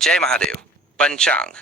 जय महादेव। पंचांग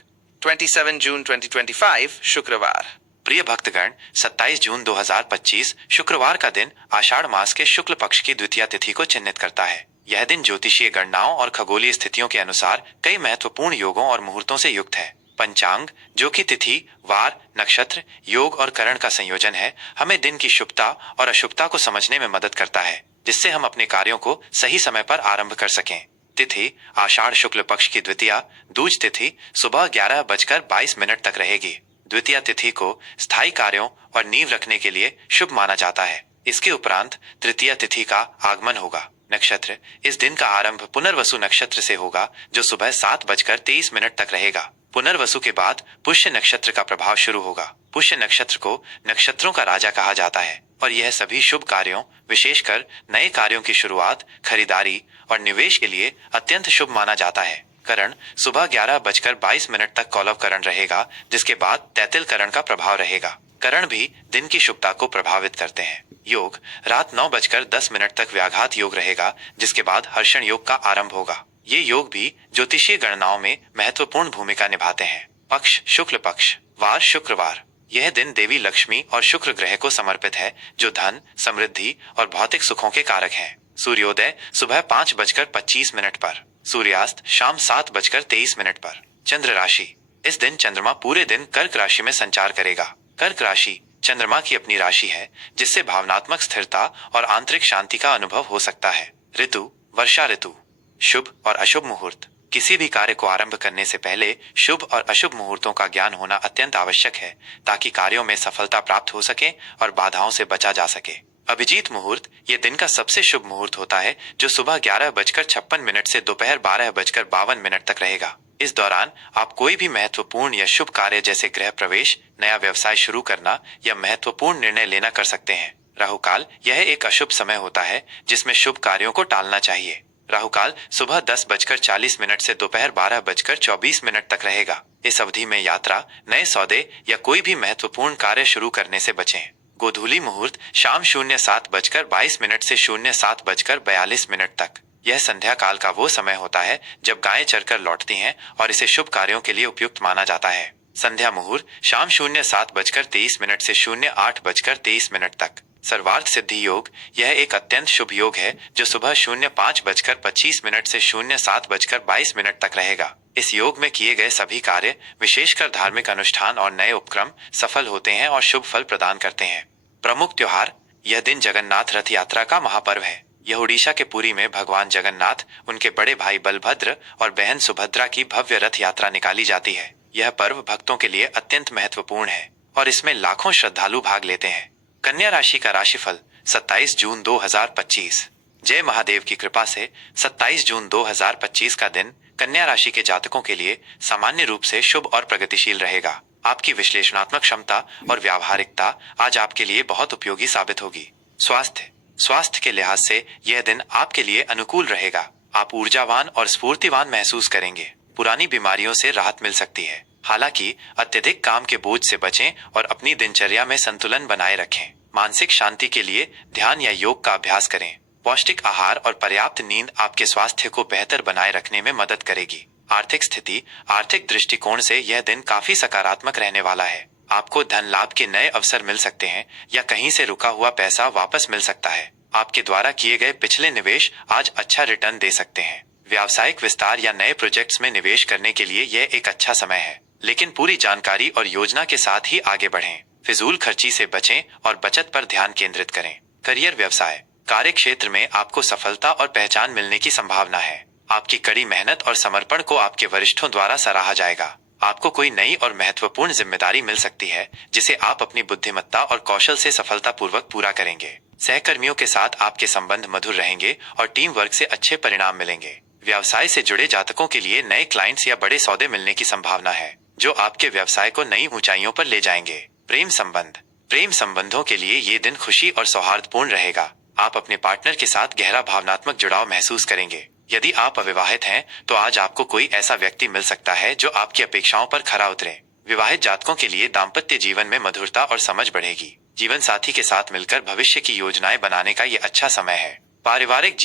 27 जून 2025 शुक्रवार। प्रिय भक्तगण, 27 जून 2025 शुक्रवार का दिन आषाढ़ मास के शुक्ल पक्ष की द्वितीया तिथि को चिन्हित करता है। यह दिन ज्योतिषीय गणनाओं और खगोलीय स्थितियों के अनुसार कई महत्वपूर्ण योगों और मुहूर्तों से युक्त है। पंचांग, जो कि तिथि, वार, नक्षत्र, योग और करण का संयोजन है, हमें दिन की शुभता और अशुभता को समझने में मदद करता है, जिससे हम अपने कार्यों को सही समय पर आरंभ कर सकें। तिथि आषाढ़ शुक्ल पक्ष की द्वितीया दूज तिथि सुबह 11:22 तक रहेगी। द्वितीया तिथि को स्थायी कार्यों और नींव रखने के लिए शुभ माना जाता है। इसके उपरांत तृतीया तिथि का आगमन होगा। नक्षत्र, इस दिन का आरंभ पुनर्वसु नक्षत्र से होगा, जो सुबह 7:23 तक रहेगा। पुनर्वसु के बाद पुष्य नक्षत्र का प्रभाव शुरू होगा। पुष्य नक्षत्र को नक्षत्रों का राजा कहा जाता है और यह सभी शुभ कार्यों, विशेषकर नए कार्यों की शुरुआत, खरीदारी और निवेश के लिए अत्यंत शुभ माना जाता है। करण, सुबह 11:22 तक कौलव करण रहेगा, जिसके बाद तैतिल करण का प्रभाव रहेगा। करण भी दिन की शुभता को प्रभावित करते हैं। योग, रात 9:10 तक व्याघात योग रहेगा, जिसके बाद हर्षण योग का आरंभ होगा। ये योग भी ज्योतिषीय गणनाओं में महत्वपूर्ण भूमिका निभाते हैं। पक्ष, शुक्ल पक्ष, वार शुक्रवार। यह दिन देवी लक्ष्मी और शुक्र ग्रह को समर्पित है, जो धन, समृद्धि और भौतिक सुखों के कारक हैं। सूर्योदय सुबह 5:25 पर, सूर्यास्त शाम 7:23 पर। चंद्र राशि, इस दिन चंद्रमा पूरे दिन कर्क राशि में संचार करेगा। कर्क राशि चंद्रमा की अपनी राशि है, जिससे भावनात्मक स्थिरता और आंतरिक शांति का अनुभव हो सकता है। ऋतु, वर्षा ऋतु। शुभ और अशुभ मुहूर्त, किसी भी कार्य को आरंभ करने से पहले शुभ और अशुभ मुहूर्तों का ज्ञान होना अत्यंत आवश्यक है, ताकि कार्यों में सफलता प्राप्त हो सके और बाधाओं से बचा जा सके। अभिजीत मुहूर्त, ये दिन का सबसे शुभ मुहूर्त होता है, जो सुबह 11:56 से दोपहर 12:52 तक रहेगा। इस दौरान आप कोई भी महत्वपूर्ण या शुभ कार्य जैसे गृह प्रवेश, नया व्यवसाय शुरू करना या महत्वपूर्ण निर्णय लेना कर सकते हैं। राहुकाल, यह एक अशुभ समय होता है, जिसमें शुभ कार्यों को टालना चाहिए। राहुकाल सुबह 10:40 से दोपहर 12:24 तक रहेगा। इस अवधि में यात्रा, नए सौदे या कोई भी महत्वपूर्ण कार्य शुरू करने से बचें। गोधूली मुहूर्त शाम 07:22 से 07:42 तक। यह संध्या काल का वो समय होता है जब गायें चरकर लौटती हैं और इसे शुभ कार्यों के लिए उपयुक्त माना जाता है। संध्या मुहूर्त शाम 07:23 से 08:23 तक। सर्वार्थ सिद्धि योग, यह एक अत्यंत शुभ योग है, जो सुबह 05:25 से 07:22 तक रहेगा। इस योग में किए गए सभी कार्य, विशेषकर धार्मिक अनुष्ठान और नए उपक्रम, सफल होते हैं और शुभ फल प्रदान करते हैं। प्रमुख त्योहार, यह दिन जगन्नाथ रथ यात्रा का महापर्व है। यह उड़ीसा के पुरी में भगवान जगन्नाथ, उनके बड़े भाई बलभद्र और बहन सुभद्रा की भव्य रथ यात्रा निकाली जाती है। यह पर्व भक्तों के लिए अत्यंत महत्वपूर्ण है और इसमें लाखों श्रद्धालु भाग लेते हैं। कन्या राशि का राशिफल 27 जून 2025। जय महादेव की कृपा से 27 जून 2025 का दिन कन्या राशि के जातकों के लिए सामान्य रूप से शुभ और प्रगतिशील रहेगा। आपकी विश्लेषणात्मक क्षमता और व्यावहारिकता आज आपके लिए बहुत उपयोगी साबित होगी। स्वास्थ्य के लिहाज से यह दिन आपके लिए अनुकूल रहेगा। आप ऊर्जावान और स्फूर्तिवान महसूस करेंगे। पुरानी बीमारियों से राहत मिल सकती है। हालांकि अत्यधिक काम के बोझ से बचें और अपनी दिनचर्या में संतुलन बनाए रखें। मानसिक शांति के लिए ध्यान या योग का अभ्यास करें। पौष्टिक आहार और पर्याप्त नींद आपके स्वास्थ्य को बेहतर बनाए रखने में मदद करेगी। आर्थिक स्थिति, आर्थिक दृष्टिकोण से यह दिन काफी सकारात्मक रहने वाला है। आपको धन लाभ के नए अवसर मिल सकते हैं या कहीं से रुका हुआ पैसा वापस मिल सकता है। आपके द्वारा किए गए पिछले निवेश आज अच्छा रिटर्न दे सकते हैं। व्यावसायिक विस्तार या नए प्रोजेक्ट्स में निवेश करने के लिए यह एक अच्छा समय है, लेकिन पूरी जानकारी और योजना के साथ ही आगे बढ़ें। फिजूल खर्ची से बचें और बचत पर ध्यान केंद्रित करें। करियर, व्यवसाय, कार्य क्षेत्र में आपको सफलता और पहचान मिलने की संभावना है। आपकी कड़ी मेहनत और समर्पण को आपके वरिष्ठों द्वारा सराहा जाएगा। आपको कोई नई और महत्वपूर्ण जिम्मेदारी मिल सकती है, जिसे आप अपनी बुद्धिमत्ता और कौशल से सफलतापूर्वक पूरा करेंगे। सहकर्मियों के साथ आपके संबंध मधुर रहेंगे और टीम वर्क से अच्छे परिणाम मिलेंगे। व्यवसाय से जुड़े जातकों के लिए नए क्लाइंट्स या बड़े सौदे मिलने की संभावना है, जो आपके व्यवसाय को नई ऊंचाइयों पर ले जाएंगे। प्रेम संबंधों के लिए ये दिन खुशी और सौहार्दपूर्ण रहेगा। आप अपने पार्टनर के साथ गहरा भावनात्मक जुड़ाव महसूस करेंगे। यदि आप अविवाहित हैं, तो आज आपको कोई ऐसा व्यक्ति मिल सकता है जो आपकी अपेक्षाओं पर खरा उतरे। विवाहित जातकों के लिए दाम्पत्य जीवन में मधुरता और समझ बढ़ेगी। जीवन साथी के साथ मिलकर भविष्य की योजनाएं बनाने का ये अच्छा समय है। पारिवारिक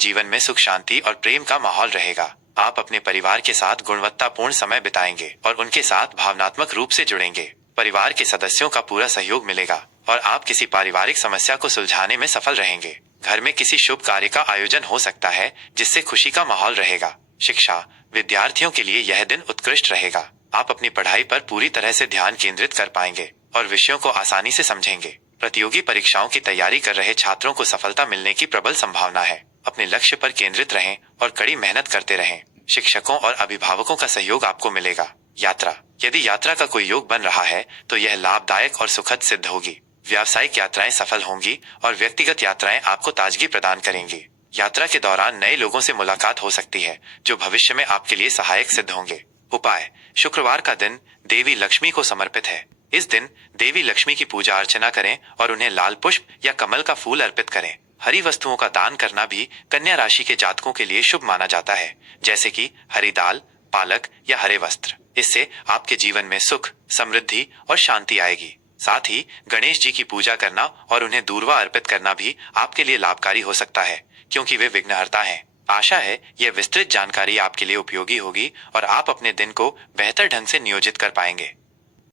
जीवन में सुख शांति और प्रेम का माहौल रहेगा। आप अपने परिवार के साथ गुणवत्तापूर्ण समय बिताएंगे और उनके साथ भावनात्मक रूप से जुड़ेंगे। परिवार के सदस्यों का पूरा सहयोग मिलेगा और आप किसी पारिवारिक समस्या को सुलझाने में सफल रहेंगे। घर में किसी शुभ कार्य का आयोजन हो सकता है जिससे खुशी का माहौल रहेगा। शिक्षा, विद्यार्थियों के लिए यह दिन उत्कृष्ट रहेगा। आप अपनी पढ़ाई पर पूरी तरह से ध्यान केंद्रित कर पाएंगे और विषयों को आसानी से समझेंगे। प्रतियोगी परीक्षाओं की तैयारी कर रहे छात्रों को सफलता मिलने की प्रबल संभावना है। अपने लक्ष्य पर केंद्रित रहें और कड़ी मेहनत करते रहें। शिक्षकों और अभिभावकों का सहयोग आपको मिलेगा। यात्रा, यदि यात्रा का कोई योग बन रहा है तो यह लाभदायक और सुखद सिद्ध होगी। व्यावसायिक यात्राएं सफल होंगी और व्यक्तिगत यात्राएं आपको ताजगी प्रदान करेंगी। यात्रा के दौरान नए लोगों से मुलाकात हो सकती है जो भविष्य में आपके लिए सहायक सिद्ध होंगे। उपाय, शुक्रवार का दिन देवी लक्ष्मी को समर्पित है। इस दिन देवी लक्ष्मी की पूजा अर्चना करें और उन्हें लाल पुष्प या कमल का फूल अर्पित करें। हरी वस्तुओं का दान करना भी कन्या राशि के जातकों के लिए शुभ माना जाता है, जैसे कि हरी दाल, पालक या हरे वस्त्र। इससे आपके जीवन में सुख, समृद्धि और शांति आएगी। साथ ही गणेश जी की पूजा करना और उन्हें दूर्वा अर्पित करना भी आपके लिए लाभकारी हो सकता है, क्योंकि वे विघ्नहर्ता हैं। आशा है यह विस्तृत जानकारी आपके लिए उपयोगी होगी और आप अपने दिन को बेहतर ढंग से नियोजित कर पाएंगे।